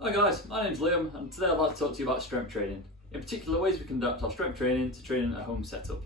Hi guys, my name's Liam and today I'd like to talk to you about strength training. In particular, ways we can adapt our strength training to training at home setup.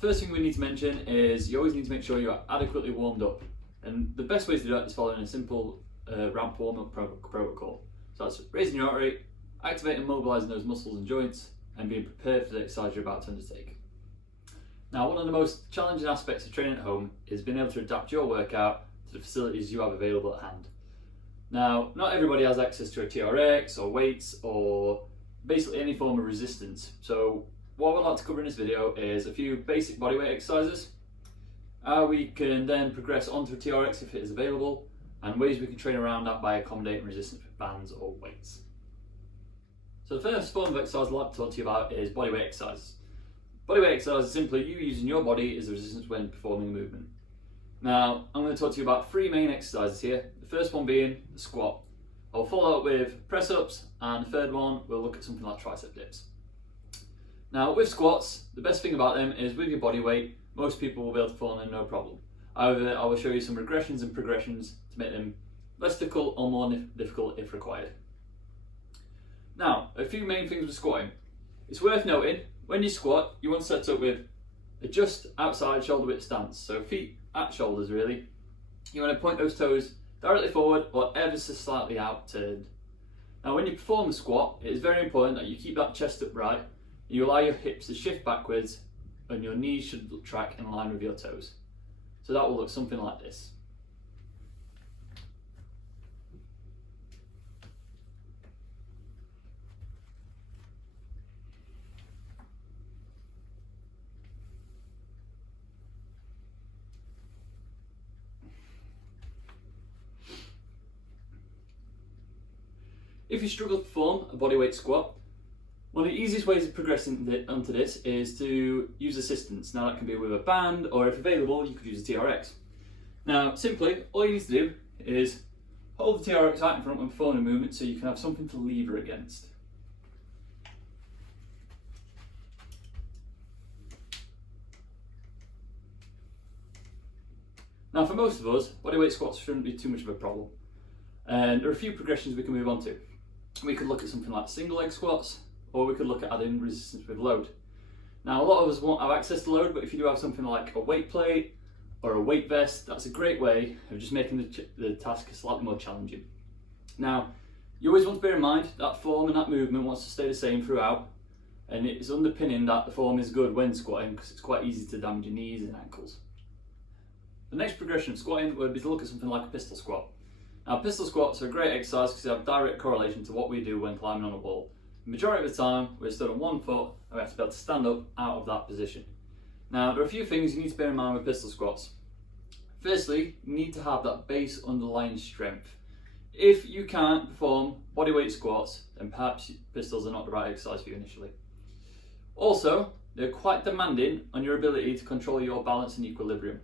First thing we need to mention is you always need to make sure you are adequately warmed up, and the best way to do that is following a simple ramp warm-up protocol. So that's raising your heart rate, activating and mobilising those muscles and joints, and being prepared for the exercise you're about to undertake. Now, one of the most challenging aspects of training at home is being able to adapt your workout to the facilities you have available at hand. Now, not everybody has access to a TRX or weights or basically any form of resistance. So what I'd like to cover in this video is a few basic bodyweight exercises, how we can then progress onto a TRX if it is available, and ways we can train around that by accommodating resistance with bands or weights. So the first form of exercise I'd like to talk to you about is bodyweight exercises. Bodyweight exercise is simply you using your body as a resistance when performing a movement. Now, I'm going to talk to you about three main exercises here. The first one being the squat. I'll follow up with press-ups, and the third one we'll look at something like tricep dips. Now, with squats, the best thing about them is with your body weight, most people will be able to perform them no problem. However, I will show you some regressions and progressions to make them less difficult or more difficult if required. Now, a few main things with squatting. It's worth noting, when you squat, you want to set up with a just outside shoulder width stance, so feet at shoulders really. You want to point those toes directly forward or ever so slightly out turned. Now, when you perform the squat, it is very important that you keep that chest upright and you allow your hips to shift backwards and your knees should track in line with your toes. So that will look something like this. If you struggle to perform a bodyweight squat, one of the easiest ways of progressing onto this is to use assistance. Now that can be with a band, or if available, you could use a TRX. Now, simply, all you need to do is hold the TRX out in front when performing a movement so you can have something to lever against. Now, for most of us, bodyweight squats shouldn't be too much of a problem. And there are a few progressions we can move on to. We could look at something like single leg squats, or we could look at adding resistance with load. Now, a lot of us won't have access to load, but if you do have something like a weight plate or a weight vest, that's a great way of just making the task slightly more challenging. Now, you always want to bear in mind that form and that movement wants to stay the same throughout, and it's underpinning that the form is good when squatting because it's quite easy to damage your knees and ankles. The next progression of squatting would be to look at something like a pistol squat. Now, pistol squats are a great exercise because they have direct correlation to what we do when climbing on a wall. The majority of the time, we're stood on one foot and we have to be able to stand up out of that position. Now, there are a few things you need to bear in mind with pistol squats. Firstly, you need to have that base underlying strength. If you can't perform bodyweight squats, then perhaps pistols are not the right exercise for you initially. Also, they're quite demanding on your ability to control your balance and equilibrium.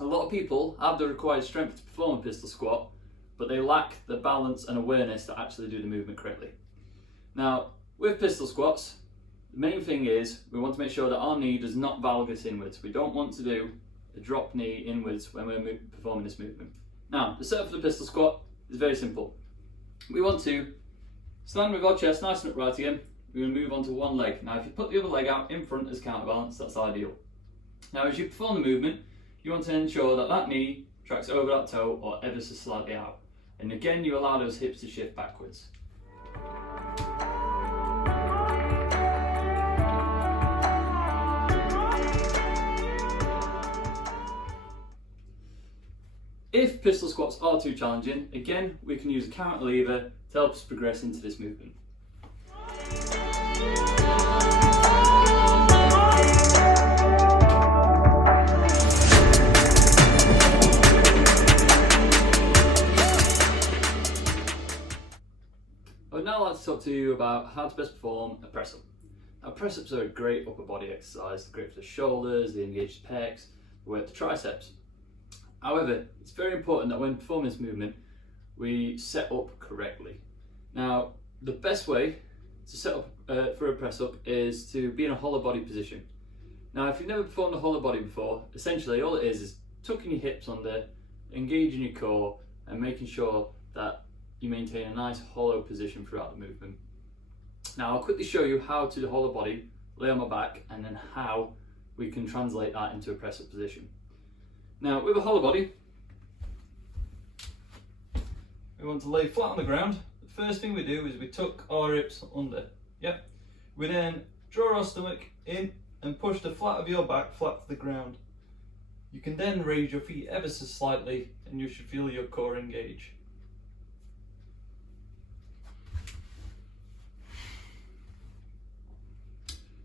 A lot of people have the required strength to perform a pistol squat, but they lack the balance and awareness to actually do the movement correctly. Now, with pistol squats, the main thing is we want to make sure that our knee does not valgus inwards. We don't want to do a drop knee inwards when we're performing this movement. Now, the setup for the pistol squat is very simple. We want to stand with our chest nice and upright again. We're going to move onto one leg. Now, if you put the other leg out in front as counterbalance, that's ideal. Now, as you perform the movement, you want to ensure that that knee tracks over that toe or ever so slightly out. And again, you allow those hips to shift backwards. If pistol squats are too challenging, again, we can use a cantilever to help us progress into this movement. I would now like to talk to you about how to best perform a press-up. Now, press-ups are a great upper body exercise. They're great for the shoulders, they engage the pecs, they work the triceps. However, it's very important that when performing this movement, we set up correctly. Now, the best way to set up for a press-up is to be in a hollow body position. Now, if you've never performed a hollow body before, essentially all it is tucking your hips under, engaging your core, and making sure that you maintain a nice hollow position throughout the movement. Now I'll quickly show you how to hollow body, lay on my back, and then how we can translate that into a press up position. Now with a hollow body, we want to lay flat on the ground. The first thing we do is we tuck our hips under. Yep. We then draw our stomach in and push the flat of your back flat to the ground. You can then raise your feet ever so slightly and you should feel your core engage.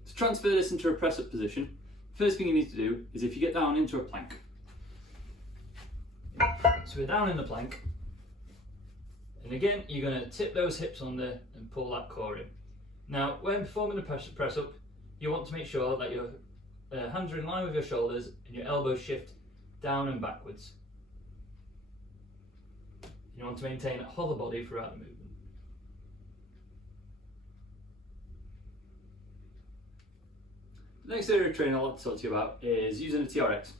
To transfer this into a press up position, first thing you need to do is if you get down into a plank. So we're down in the plank, and again you're going to tip those hips under and pull that core in. Now when performing the press up, you want to make sure that your hands are in line with your shoulders and your elbows shift down and backwards. You want to maintain a hollow body throughout the movement. The next area of training I'd like to talk to you about is using a TRX.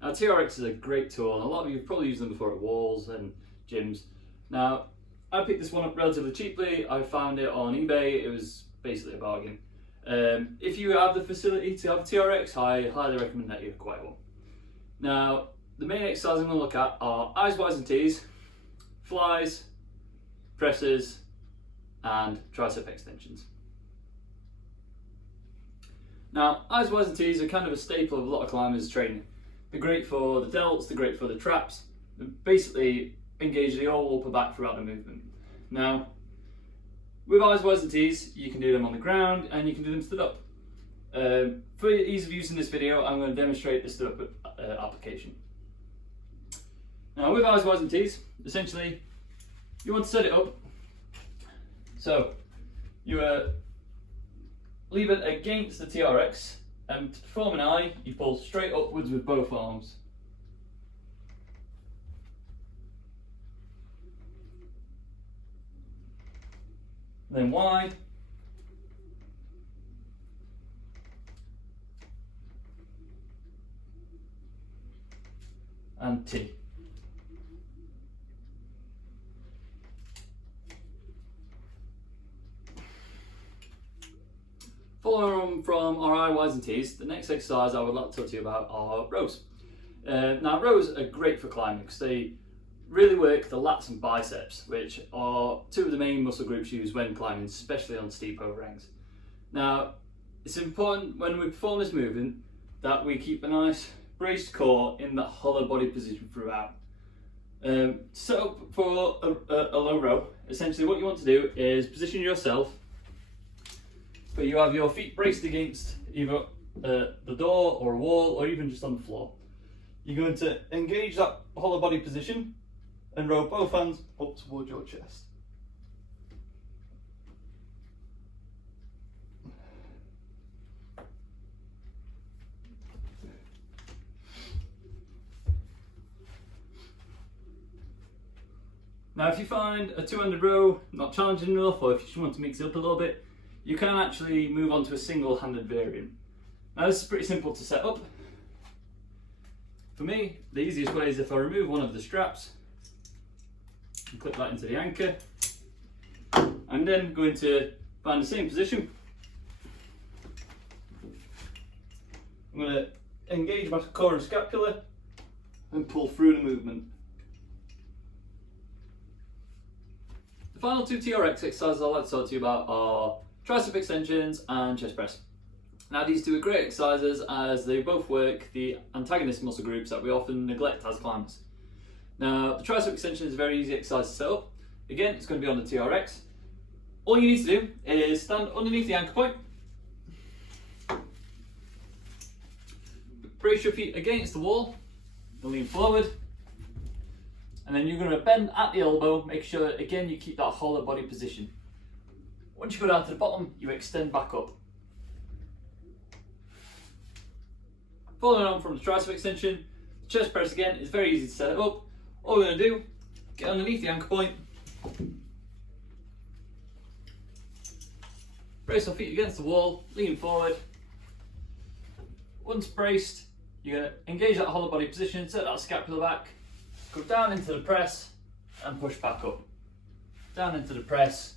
Now TRX is a great tool, and a lot of you have probably used them before at walls and gyms. Now I picked this one up relatively cheaply. I found it on eBay. It was basically a bargain. If you have the facility to have a TRX, I highly recommend that you acquire one. Now the main exercises I'm going to look at are eyes wide and T's, flies, presses, and tricep extensions. Now, eyes wide and T's are kind of a staple of a lot of climbers' training. They're great for the delts, they're great for the traps. They basically engage the whole upper back throughout the movement. Now, with eyes wide and T's, you can do them on the ground and you can do them stood up. For ease of use in this video, I'm going to demonstrate the stood up application. Now, with eyes wide and T's, essentially, you want to set it up. So, you leave it against the TRX, and to form an eye, you pull straight upwards with both arms. Then wide. And T. Following on from our eye wides and T's, the next exercise I would like to talk to you about are rows. Now rows are great for climbing because they really work the lats and biceps, which are two of the main muscle groups used when climbing, especially on steep overhangs. Now it's important when we perform this movement that we keep a nice braced core in that hollow body position throughout. Set up for a low row, essentially what you want to do is position yourself but you have your feet braced against either the door or a wall or even just on the floor. You're going to engage that hollow body position and row both hands up towards your chest. Now if you find a two-handed row not challenging enough, or if you just want to mix it up a little bit, you can actually move on to a single-handed variant. Now this is pretty simple to set up. For me, the easiest way is if I remove one of the straps and clip that into the anchor. I'm then going to find the same position. I'm going to engage my core and scapula and pull through the movement. The final two TRX exercises I'd like to talk to you about are tricep extensions and chest press. Now these two are great exercises as they both work the antagonist muscle groups that we often neglect as climbers. Now the tricep extension is a very easy exercise to set up. Again, it's going to be on the TRX. All you need to do is stand underneath the anchor point, brace your feet against the wall and lean forward, and then you're going to bend at the elbow, make sure again you keep that hollow body position. Once you go down to the bottom, you extend back up. Following on from the tricep extension, the chest press again is very easy to set it up. All we're going to do, get underneath the anchor point, brace our feet against the wall, lean forward. Once braced, you're going to engage that hollow body position, set that scapula back, go down into the press and push back up. down into the press,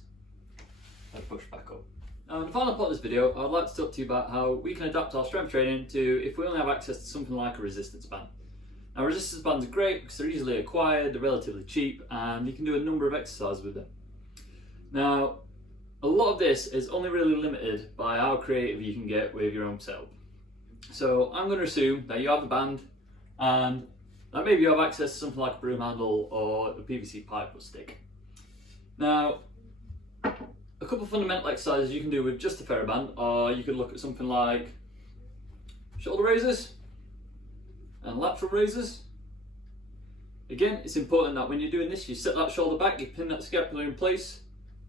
and push back up. Now in the final part of this video, I'd like to talk to you about how we can adapt our strength training to if we only have access to something like a resistance band. Now resistance bands are great because they're easily acquired, they're relatively cheap, and you can do a number of exercises with them. Now, a lot of this is only really limited by how creative you can get with your own setup. So I'm going to assume that you have a band and that maybe you have access to something like a broom handle or a PVC pipe or stick. Now, a couple of fundamental exercises you can do with just a TheraBand, or you could look at something like shoulder raises and lateral raises. Again, it's important that when you're doing this, you set that shoulder back, you pin that scapula in place,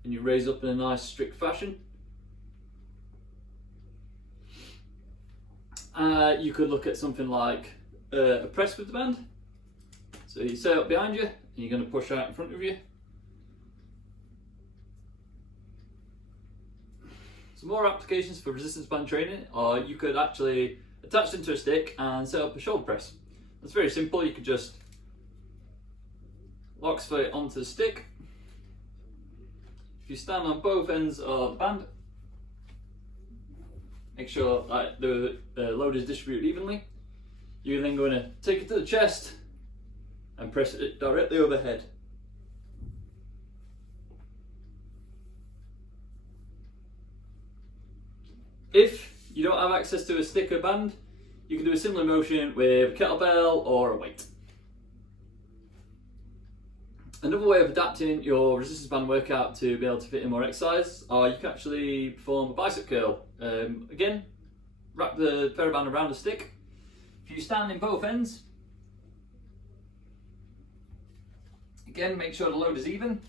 and you raise up in a nice strict fashion. You could look at something like a press with the band. So you set up behind you, and you're going to push out in front of you. Some more applications for resistance band training, or you could actually attach them to a stick and set up a shoulder press. That's very simple. You could just lock it onto the stick. If you stand on both ends of the band, make sure that the load is distributed evenly. You're then going to take it to the chest and press it directly overhead. If you don't have access to a stick or band, you can do a similar motion with a kettlebell or a weight. Another way of adapting your resistance band workout to be able to fit in more exercise, or you can actually perform a bicep curl. Again, wrap the TheraBand around the stick. If you stand in both ends, again, make sure the load is even.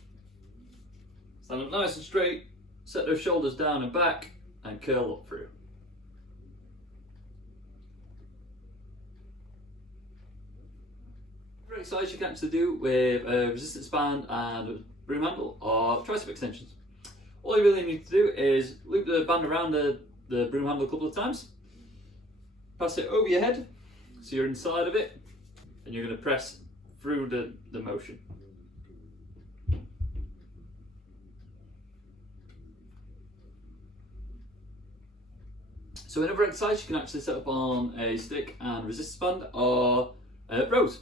Stand up nice and straight, set those shoulders down and back, and curl up through. Another exercise you can actually do with a resistance band and a broom handle are tricep extensions. All you really need to do is loop the band around the broom handle a couple of times, pass it over your head so you're inside of it, and you're going to press through the motion. So another exercise you can actually set up on a stick and resistance band are rows.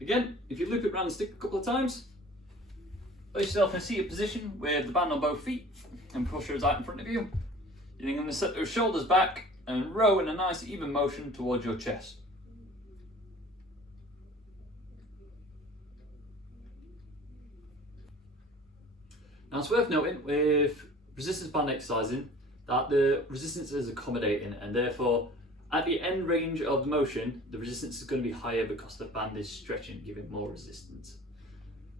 Again, if you loop it around the stick a couple of times, place yourself in a seated position with the band on both feet and push yours out in front of you. You're then going to set those shoulders back and row in a nice even motion towards your chest. Now it's worth noting with resistance band exercising that the resistance is accommodating, and therefore at the end range of the motion the resistance is going to be higher because the band is stretching, giving more resistance.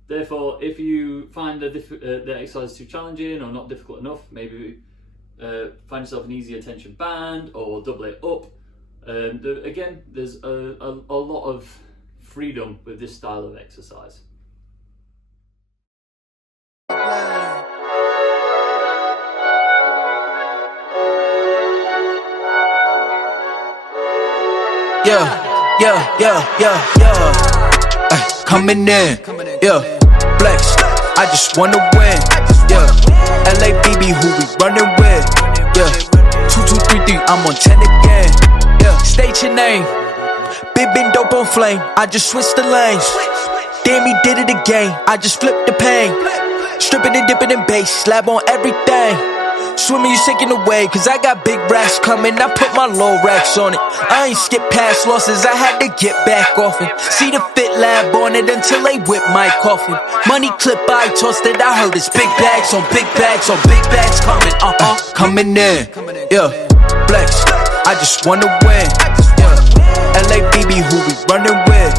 Therefore, if you find the exercise too challenging or not difficult enough, maybe find yourself an easier tension band or double it up. Again, there's a lot of freedom with this style of exercise. Coming in, flex, I just wanna win, LABB, who we running with, 2, 2, 3, 3, I'm on 10 again, state your name, Bibbin dope on flame, I just switched the lanes, damn he did it again, I just flipped the pain, stripping and dipping in bass, slab on everything. Swimming, you sinking away, cause I got big racks coming, I put my low racks on it. I ain't skip past losses, I had to get back off it. See the fit lab on it until they whip my coffin. Money clip, I tossed it, I heard it's big bags on big bags on big bags coming, coming in, flex, I just wanna win, LABB, who we running with,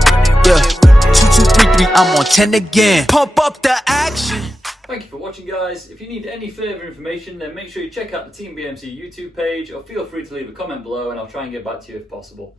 2, 2, 3, 3, I'm on 10 again. Pump up the action. Thank you for watching, guys. If you need any further information, then make sure you check out the Team BMC YouTube page, or feel free to leave a comment below and I'll try and get back to you if possible.